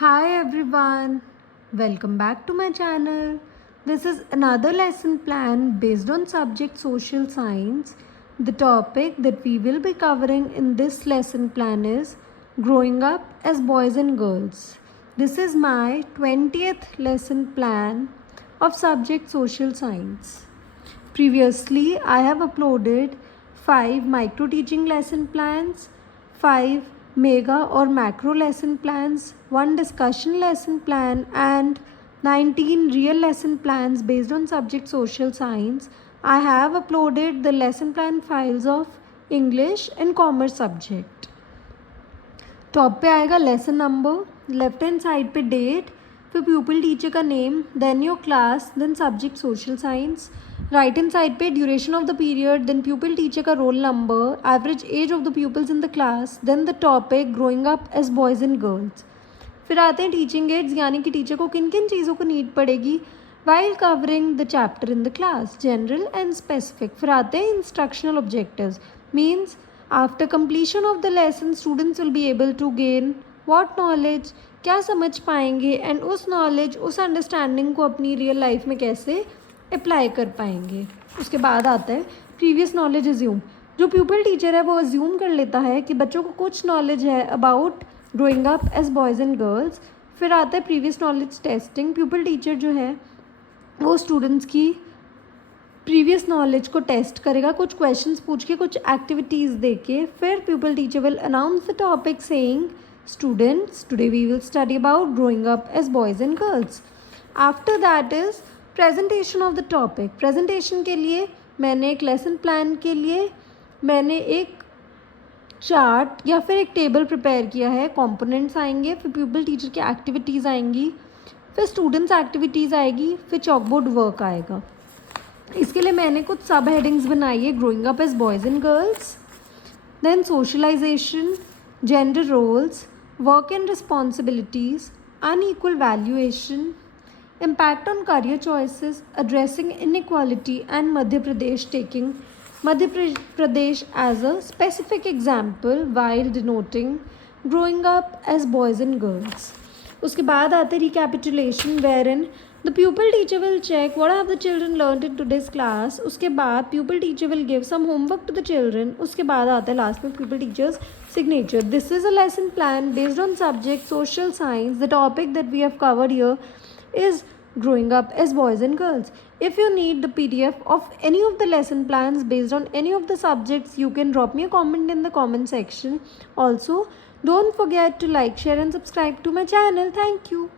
Hi everyone, welcome back to my channel. This is another lesson plan based on subject social science. The topic that we will be covering in this lesson plan is growing up as boys and girls. This is my 20th lesson plan of subject social science. Previously, I have uploaded 5 micro teaching lesson plans, 5 mega or macro lesson plans, 1 discussion lesson plan, and 19 real lesson plans based on subject social science. I have uploaded the lesson plan files of English and commerce subject. Top पे आएगा lesson number, left hand side पे date, फिर pupil teacher का name, then your class, then subject social science. Right hand side पे duration of the period, then pupil teacher का roll number, average age of the pupils in the class, then the topic growing up as boys and girls. फिर आते हैं teaching ads, यानी कि टीचर को किन किन चीज़ों को नीड पड़ेगी while covering the chapter in the class, general and specific. फिर आते हैं instructional objectives, means after completion of the lesson students will be able to gain what knowledge, क्या समझ पाएंगे, एंड उस नॉलेज उस अंडरस्टैंडिंग को अपनी रियल लाइफ में कैसे अप्लाई कर पाएंगे. उसके बाद आता है प्रीवियस नॉलेज अज्यूम. जो प्यूपल टीचर है वो अज्यूम कर लेता है कि बच्चों को कुछ नॉलेज है about growing up as boys and girls. फिर आता है previous knowledge testing. Pupil teacher जो है वो स्टूडेंट्स की प्रीवियस नॉलेज को टेस्ट करेगा, कुछ क्वेश्चंस पूछ के, कुछ एक्टिविटीज़ दे के. फिर pupil teacher will announce the topic saying students today we will study about growing up as boys and girls. After that is presentation of the topic. Presentation के लिए मैंने एक लेसन प्लान के लिए मैंने एक चार्ट या फिर एक टेबल प्रिपेयर किया है. कंपोनेंट्स आएंगे, फिर प्यूपल टीचर की एक्टिविटीज़ आएंगी, फिर स्टूडेंट्स एक्टिविटीज़ आएगी, फिर चॉकबोर्ड वर्क आएगा. इसके लिए मैंने कुछ सब हेडिंग्स बनाई है. Growing up as boys and girls, then socialisation, gender roles, work and responsibilities, unequal valuation, impact on career choices, addressing inequality, and Madhya Pradesh, taking Madhya Pradesh as a specific example while denoting growing up as boys and girls. उसके बाद आते recapitulation where in the pupil teacher will check what have the children learned in today's class. उसके बाद pupil teacher will give some homework to the children. उसके बाद आता है लास्ट में pupil teacher's signature. This is a lesson plan based on subject social science. The topic that we have covered here is growing up as boys and girls. If you need the PDF of any of the lesson plans based on any of the subjects, you can drop me a comment in the comment section. Also, don't forget to like, share and subscribe to my channel. Thank you.